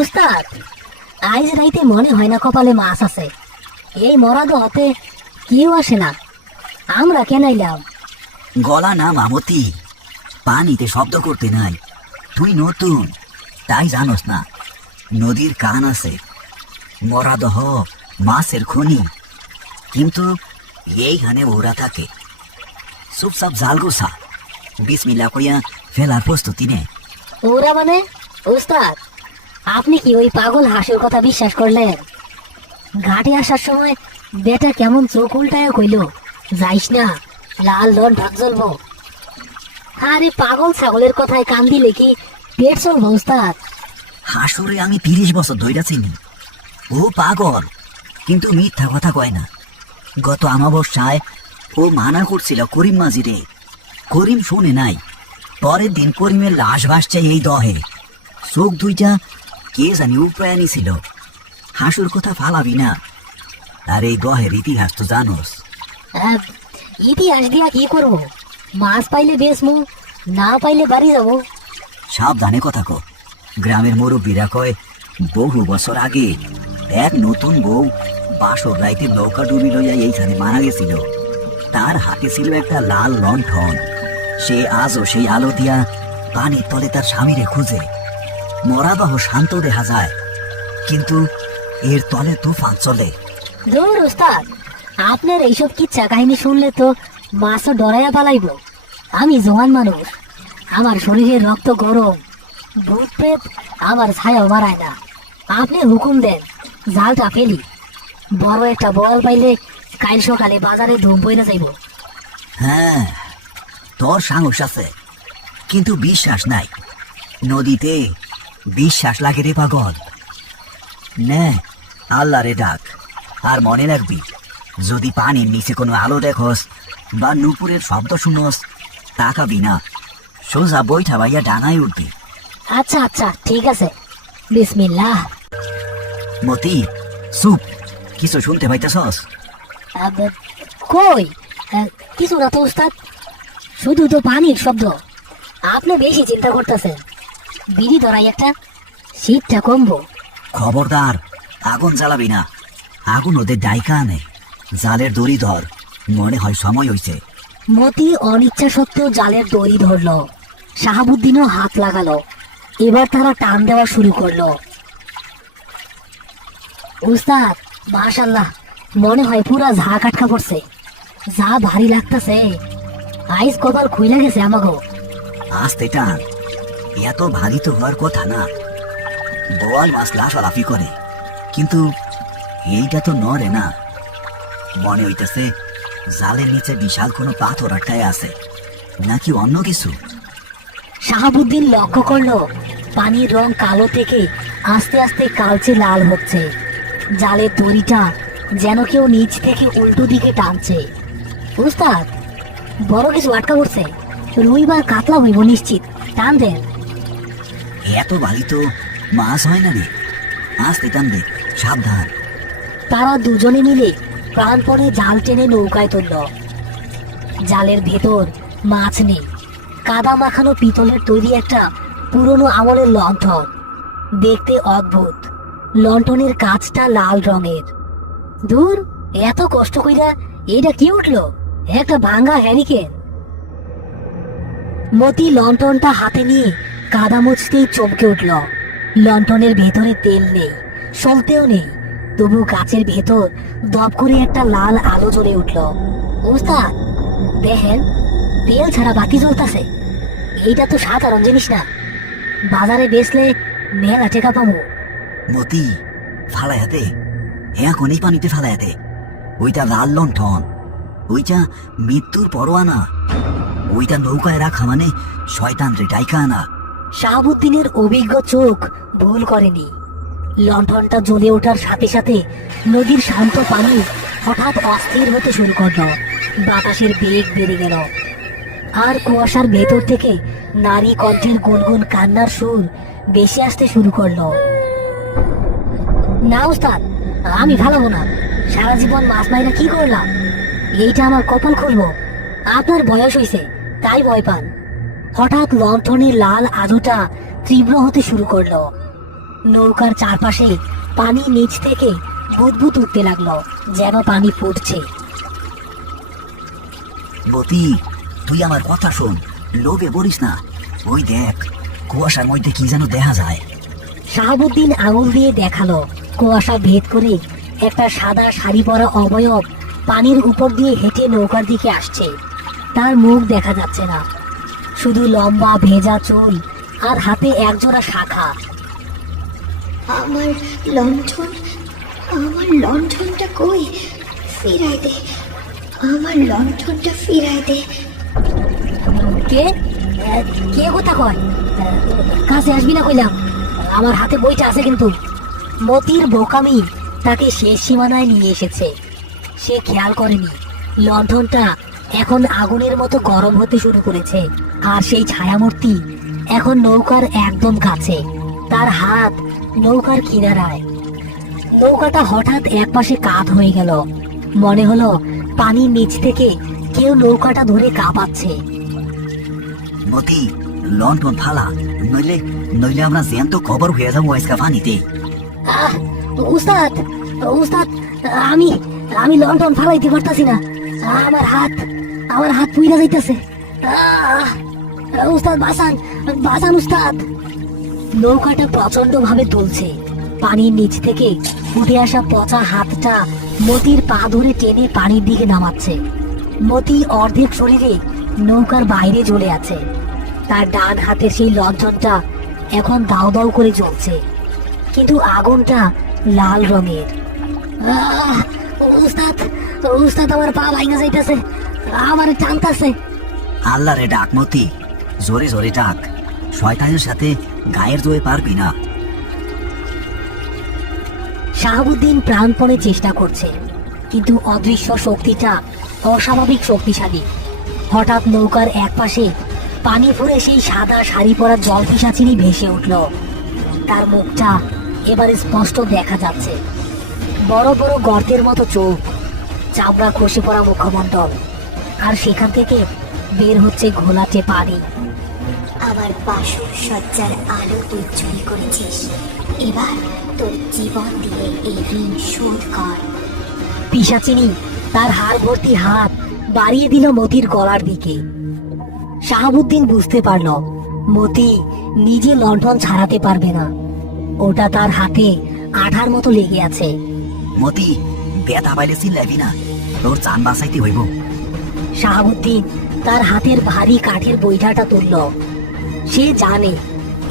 উস্তাদ, আজ রাইতে মনে হয় না কপালে মাছ আছে। এই মরা হতে কেউ আসে না, আমরা কেন এলাম? গলা না মামতি, পানিতে শব্দ করতে নাই। তুই নতুন তাই জানোস না, নদীর কান আছে, মরা দহ মাছের খনি। কিন্তু এইখানে ওরা থাকে। চুপচাপ জাল গোছা, বিসমিল্লা কইয়া ফেলার প্রস্তুতি নে। ওরা মানে? উস্তাদ, আপনি কি ওই পাগল হাসির কথা বিশ্বাস করলেন? ঘাটে আসার সময় বেটা কেমন চোখ উল্টায় কইল, যাইস না, লাল লন ঢাক জ্বলবো। আরে পাগল ছাগলের কথায় কান দিলে কি পেট চলবো উস্তাদ? হাসরে আমি 30 বছর ধইরা চিনি। ও পাগল, কিন্তু মিথ্যা কথা কয় না। গত আমাবস্যায় ও মানা করছিল করিম মাঝিরে। করিম শুনে নাই। পরের দিন করিমের লাশ ভাসছে এই দহে। চোখ দুইটা কে জানি উপয়ানি ছিল। হাসুর কথা ফালাবি না। আর এই দহের ইতিহাস তো জানোস। ইতিহাস দিয়া কি করবো? মাছ পাইলে বেচমু, না পাইলে বাড়ি যাবো। সাবধানে কথা কো। গ্রামের মুরব্বীরা কয় বহু বছর আগে এক নতুন বউ বাসর রাইতে নৌকা ডুবি লইয়া এইখানে মারা গেছিল। তার হাতে ছিল একটা লাল লণ্ঠন। সে আজও সেই আলো দিয়া পানির তলে তার স্বামীরে খুঁজে। মরাবাহ শান্ত দেখা যায়, কিন্তু এর তলে তুফান চলে। দূর উস্তাদ, আপনার এইসব কিচ্ছা কাহিনী শুনলে তো মাছও ডরাইয়া পালাইব। আমি জোয়ান মানুষ, আমার শরীরের রক্ত গরম, ভূত প্রেত আমার ছায়াও মারায় না। আপনি হুকুম দেন, জালটা ফেলি। বড় একটা বল পাইলে কাল সকালে বাজারে ধুম পইরা যাইব। হ্যাঁ, তোর সাহস আছে, কিন্তু বিশ্বাস নাই। নদীতে বিশ্বাস লাগে রে পাগল। নে, আল্লাহ রে ডাক। আর মনে রাখবি, যদি পানির নিচে কোনো আলো দেখোস বা নুপুরের শব্দ শুনোস, তাকাবি না, সোজা বইঠা বাইয়া ডানায় উঠবি। আচ্ছা আচ্ছা, ঠিক আছে, বিসমিল্লাহ। মতি, চুপ, কিছু শুনতে পাইতেছস? কই, কিছু না তো উস্তাদ, শুধু তো পানির শব্দ। আপনি বেশি চিন্তা করতেছেন। বিড়ি ধরাই একটা, শীতটা কমবো। খবরদার, আগুন জ্বালাবি না। আগুন ওদের ডাইকা আনে। জালের দড়ি ধর, মনে হয় সময় হইছে। মতি অনিচ্ছা সত্ত্বেও জালের দড়ি ধরলো। শাহাবুদ্দিনও হাত লাগালো। এবার তারা টান দেওয়া শুরু করলো। উস্তাদ, মাশাআল্লাহ, মনে হয় পুরা ঝাঁক আটকা পড়ছে। যা ভারী লাগতেছে, আইস কপাল খুইলা গেছে আমাগো। আস্তে টান, এত ভারী তো হওয়ার কথা না। বোয়াল মাছ লাফালাফি করে, কিন্তু এইটা তো নড়ে না। মনে হইতেছে জালের নিচে বিশাল কোনো পাথর আটকায় আছে, নাকি অন্য কিছু। শাহাবুদ্দিন লক্ষ্য করলো পানির রং কালো থেকে আস্তে আস্তে কালচে লাল হচ্ছে। জালের দড়িটা যেন কেউ নিচ থেকে উল্টো দিকে টানছে। উস্তাদ, বড় কিছু আটকা পড়ছে, রুই বা কাতলা হইব নিশ্চিত, টান দেন। এত ভারী তো মাছ হয় না রে, আস্তে টান দে, সাবধান। তারা দুজনে মিলে প্রাণপণে জাল টেনে নৌকায় তুলল। জালের ভেতর মাছ নেই, কাদা মাখানো পিতলের তৈরি একটা পুরনো আমলের লণ্ঠন। দেখতে অদ্ভুত, লণ্ঠনের কাঁচটা লাল রঙের। দূর, এত কষ্ট কইরা এটা কি উঠলো? একটা ভাঙ্গা হ্যারিকেন। মতি লণ্ঠনটা হাতে নিয়ে কাদা মুছতেই চমকে উঠল। লণ্ঠনের ভেতরে তেল নেই, সলতেও নেই, তবু গাছের ভেতর দপ করে একটা লাল আলো জ্বলে উঠল। ওস্তাদ, দেখেন, তেল ছাড়া বাতি জ্বলতেছে। এইটা তো সাধারণ জিনিস না, বাজারে বেচলে মেলা টেকা পাবো। মতি, ফালাইয়া দে, এখনই পানিতে ফালাইয়া দে। ওইটা লাল লণ্ঠন, ওইটা মৃত্যুর পরোয়ানা। ওইটা নৌকায় রাখা মানে শয়তান রে ডাইকা আনা। শাহাবুদ্দিনের অভিজ্ঞ চোখ ভুল করেনি। লণ্ঠনটা জ্বলে ওঠার সাথে সাথে নদীর শান্ত পানি হঠাৎ অস্থির হতে শুরু করলো। বাতাসের বেগ বেড়ে গেল, আর কুয়াশার ভেতর থেকে নারী কণ্ঠের গুনগুন কান্নার সুর বেশি আসতে শুরু করলো। না ওস্তাদ, আমি ভালাবো না। সারা জীবন মাছ মাইরা কি করলাম? এইটা আমার কপাল খুলবো। আপনার বয়স হইছে তাই ভয় পান। হঠাৎ লণ্ঠনের লাল আলোটা তীব্র হতে শুরু করলো। নৌকার চারপাশে পানি নিচ থেকে বুদবুদ উঠতে লাগলো, যেন পানি ফুটছে। মতি, তুই আমার কথা শোন, লোভে পড়িস না। ওই দেখ, কুয়াশার মধ্যে কি যেন দেখা যায়। শাহাবুদ্দিন আঙুল দিয়ে দেখালো কুয়াশা ভেদ করে একটা সাদা শাড়ি পরা অবয়ব পানির উপর দিয়ে হেঁটে নৌকার দিকে আসছে। তার মুখ দেখা যাচ্ছে না, শুধু লম্বা ভেজা চুল আর হাতে একজোড়া শাখা। আমার লণ্ঠন, আমার লণ্ঠনটা কই? ফিরাই দে, আমার লণ্ঠনটা ফিরাই দে। কে কে কথা কয়? কাছে আসবি না কইলাম, আমার হাতে বইটা আছে কিন্তু। মতির বোকামি তাকে শেষ সীমানায় নিয়ে এসেছে। সে খেয়াল করেনি লণ্ঠনটা এখন আগুনের মতো গরম হতে শুরু করেছে, আর সেই ছায়ামূর্তি এখন নৌকার একদম কাছে, তার হাত নৌকার কিনারায়। নৌকাটা হঠাৎ একপাশে কাত হয়ে গেল, মনে হলো পানির নিচ থেকে কেউ নৌকাটা ধরে কাঁপাচ্ছে। মতি, লন্ঠন ফালা, নইলে নইলে আমরা জ্যান্ত খবর হয়ে যাবো আজকা পানিতে। আহ, উস্তাদ, উস্তাদ, আমি আমি লন্ঠন ফালাইতে পারতাছি না। আমার হাত পুইরা যাইতেছে। উস্তাদ বাঁচান, বাঁচান উস্তাদ। নৌকাটা প্রচন্ড ভাবে দুলছে। পানির নিচ থেকে উঠে আসা পচা হাতটা মতির পা ধরে টেনে পানির দিকে নামাচ্ছে। মতি অর্ধেক শরীরে নৌকার বাইরে জ্বলে আছে। তার ডান হাতের সেই লণ্ঠনটা এখন দাউ দাউ করে জ্বলছে, কিন্তু আগুনটা লাল রঙের। উস্তাদ, উস্তাদ, আমার পা ভাঙা যাইতেছে, আমার টানতাছে। আল্লাহ রে ডাক মতি, জোরে জোরে ডাক। শয়তানের সাথে গায়ের জোরে পারবি না। শাহাবুদ্দিন প্রাণপণে চেষ্টা করছে, কিন্তু অদৃশ্য শক্তিটা অস্বাভাবিক শক্তিশালী। হঠাৎ নৌকার একপাশে পানি ফুরে সেই সাদা শাড়ি পরা জলপিশাচিনি ভেসে উঠল। তার মুখটা এবারে স্পষ্ট দেখা যাচ্ছে, বড় বড় গর্তের মতো চোখ, চামড়া খসে পড়া মুখমণ্ডল, আর সেখান থেকে বের হচ্ছে ঘোলাটে পানি। আমার বাসর সজ্জার আলো তুই চুরি করেছিস, এবার তোর জীবন দিয়ে এই ঋণ শোধ কর। পিশাচিনি তার হাড় ভর্তি হাত বাড়িয়ে দিল মতির গলার দিকে। শাহাবুদ্দিন বুঝতে পারল মতি নিজে লণ্ঠন ছাড়াতে পারবে না, ওটা তার হাতে আঠার মতো লেগে আছে। মতি, ব্যথা পাইলে চিল্লাবি না, তোর চান বাঁচাইতে হইব। শাহাবুদ্দিন তার হাতের ভারী কাঠের বৈঠাটা তুলল। সে জানে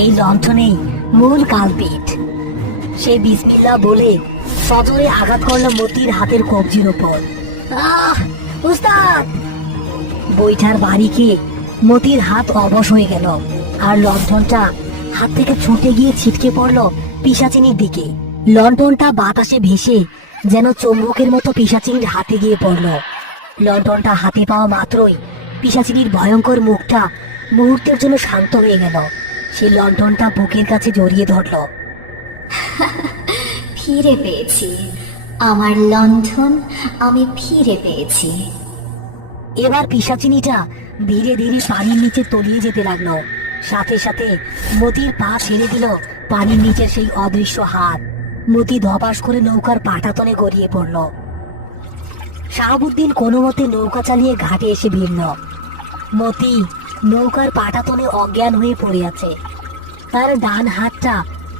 এই লণ্ঠনেই মূল কালপিট। সে বিসমিল্লাহ বলে সজোরে আঘাত করল মতির হাতের কবজির ওপর। উস্তাদ! বৈঠার বাড়িকে মতির হাত অবশ হয়ে গেল, আর লণ্ঠনটা হাত থেকে ছুটে গিয়ে ছিটকে পড়ল পিশাচিনির দিকে। লণ্ঠনটা বাতাসে ভেসে যেন চুম্বকের মতো পিশাচিনির হাতে গিয়ে পড়ল। লণ্ঠনটা হাতে পাওয়া মাত্রই পিশাচিনির ভয়ঙ্কর মুখটা মুহূর্তের জন্য শান্ত হয়ে গেল। সে লণ্ঠনটা বুকের কাছে জড়িয়ে ধরল। ফিরে পেয়েছি আমার লণ্ঠন, আমি ফিরে পেয়েছি। এবার পিশাচিনিটা ধীরে ধীরে পানির নিচে তলিয়ে যেতে লাগলো। সাথে সাথে মতির পা ছেড়ে দিল পানির নিচের সেই অদৃশ্য হাত। মতি ধপাস করে নৌকার পাটাতনে গড়িয়ে পড়ল। শাহাবুদ্দিন কোনো মতে নৌকা চালিয়ে ঘাটে এসে ভিড়ল। মতি নৌকার পাটাতনে অজ্ঞান হয়ে পড়ে আছে। তার ডান হাতটা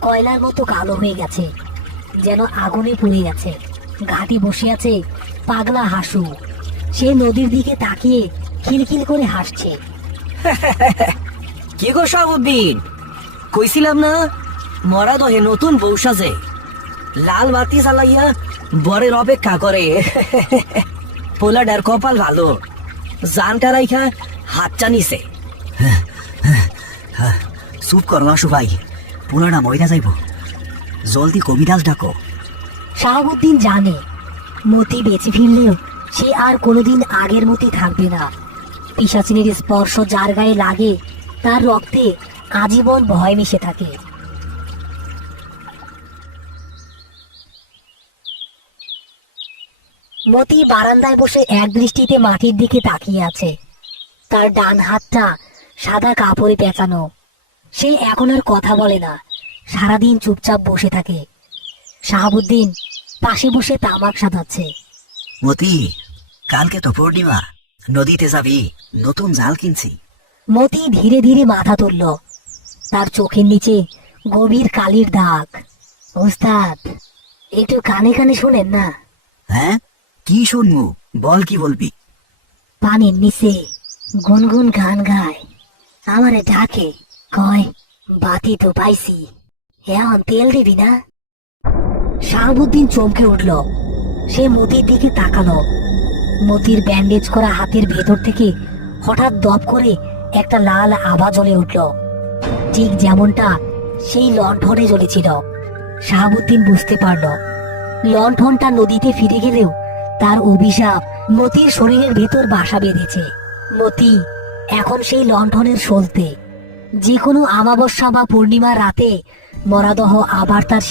কয়লার মতো কালো হয়ে গেছে, যেন আগুনে পুড়ে গেছে। ঘাটে বসে আছে পাগলা হাসু। সে নদীর দিকে তাকিয়ে খিলখিল করে হাসছে। কি গো শাহাবুদ্দিন, কইছিলাম না মরা দহে নতুন বউ সাজে, লাল বাতি চালাইয়া বরের অপেক্ষা করে। পোলাডার কপাল ভালো, জানটা রাইখা হাতটা নিছে। চুপ করো আশু ভাই, পোলাটা মইরা যাইব। জলদি কবিরাজ ডাকো। শাহাবুদ্দিন জানে মতি বেঁচে ফিরলেও সে আর কোনোদিন আগের মতোই থাকবে না। পিশাচিনীর স্পর্শ যার গায়ে লাগে তার রক্তে আজীবন ভয় মিশে থাকে। মতি বারান্দায় বসে এক দৃষ্টিতে মাটির দিকে তাকিয়ে আছে। তার ডান হাতটা সাদা কাপড়ে পেঁচানো। সে এখন আর কথা বলে না, সারাদিন চুপচাপ বসে থাকে। শাহাবুদ্দিন পাশে বসে তামাক সাজাচ্ছে। মতি, কালকে তো পূর্ণিমা, নদীতে যাবি? নতুন জাল কিনছি। মতি ধীরে ধীরে মাথা তুলল। তার চোখের নিচে গভীর কালির দাগ। ওস্তাদ, একটু কানে কানে শোনেন না। হ্যাঁ, কি শুনবো? বল, কি বলবি? পানির নিচে গুনগুন গান গায়, আমারে ডাকে, কয় বাতি তো পাইছি, এখন তেল দিবি না? শাহাবুদ্দিন চমকে উঠল। সে মতির দিকে তাকালো। মতির ব্যান্ডেজ করা হাতের ভেতর থেকে হঠাৎ দপ করে একটা লাল আভা জ্বলে উঠল, ঠিক যেমনটা সেই লণ্ঠনে জ্বলেছিল। শাহাবুদ্দিন বুঝতে পারল লণ্ঠনটা নদীতে ফিরে গেলেও তার অভিশাপ মতির শরীরের ভেতর বাসা বেঁধেছে। মতি এখন সেই লণ্ঠনের সলতে। যে কোনো অমাবস্যা বা পূর্ণিমা রাতে মরাদহ আবার তার